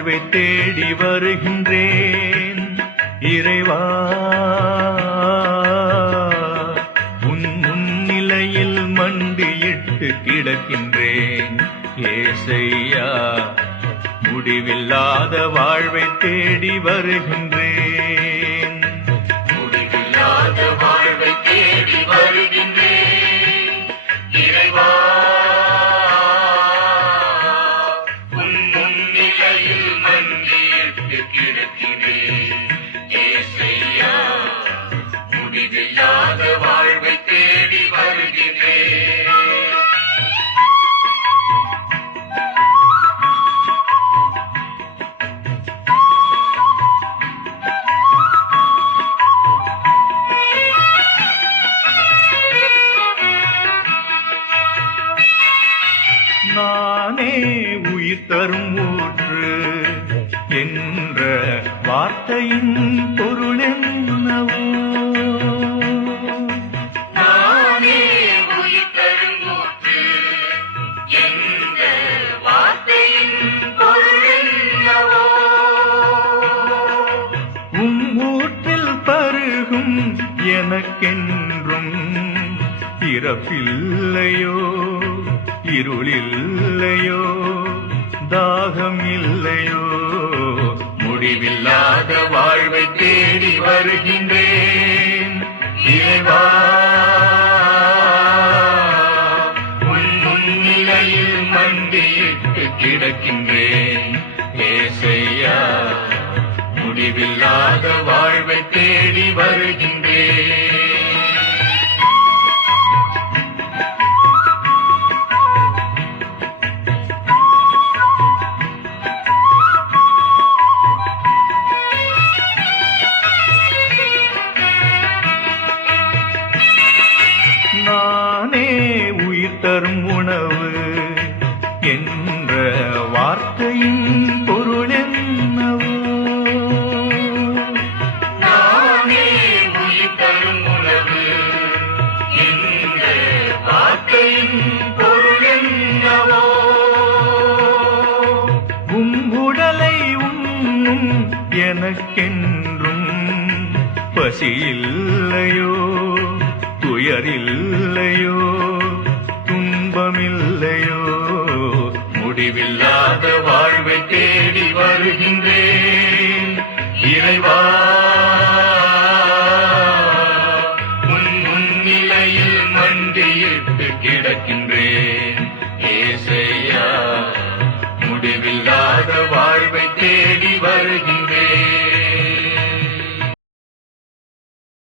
வாழ்வை தேடி வருகின்றேன் இறைவா. உன் முன்னிலையில் மண்டியிட்டு கிடக்கின்றேன் ஏசையா. முடிவில்லாத வாழ்வை தேடி வருகின்றேன். முடிவில்லாத வாழ்வை தேடி வருகின்றேன் இறைவா. உன் முன்னிலையில் மண்டியிட்டு கிடக்கிறேன் ஏசையா. முடிவில்லாத வாழ்வை தேடி வருகின்றேன். நானே உயிர் தரும் ஊற்று என்ற வார்த்தையின் பொருள் என்னவோ. நானே உயிர் தரும் ஊற்று என்ற வார்த்தையின் பொருள் என்னவோ. ஊற்றில் பருகும் எனக்கென்றும் பிறப்பில்லையோ, இருளில்லையோ, தாகம் இல்லையோ. முடிவில்லாத வாழ்வை தேடி வருகின்றேன் இறைவா. உன் முன்னிலையில் மண்டியிட்டு கிடக்கின்றேன் ஏசையா. முடிவில்லாத வாழ்வை தேடி வருகின்றேன். நானே உயிர் தரும் உணவு என்ற வார்த்தையின் பொருள் என்னவோ. நானே உயிர் தரும் உணவு என்ற வார்த்தையின் பொருள் என்னவோ. உடலை உண்ணும் எனக்கென்றும் பசியில்லையோ, துயரில்லையோ, துன்பமில்லையோ. முடிவில்லாத வாழ்வை தேடி வருகின்றேன் இறைவா. உன் முன்னிலையில் மண்டியிட்டு கிடக்கின்றேன் ஏசையா. முடிவில்லாத வாழ்வை தேடி வருகின்றேன்.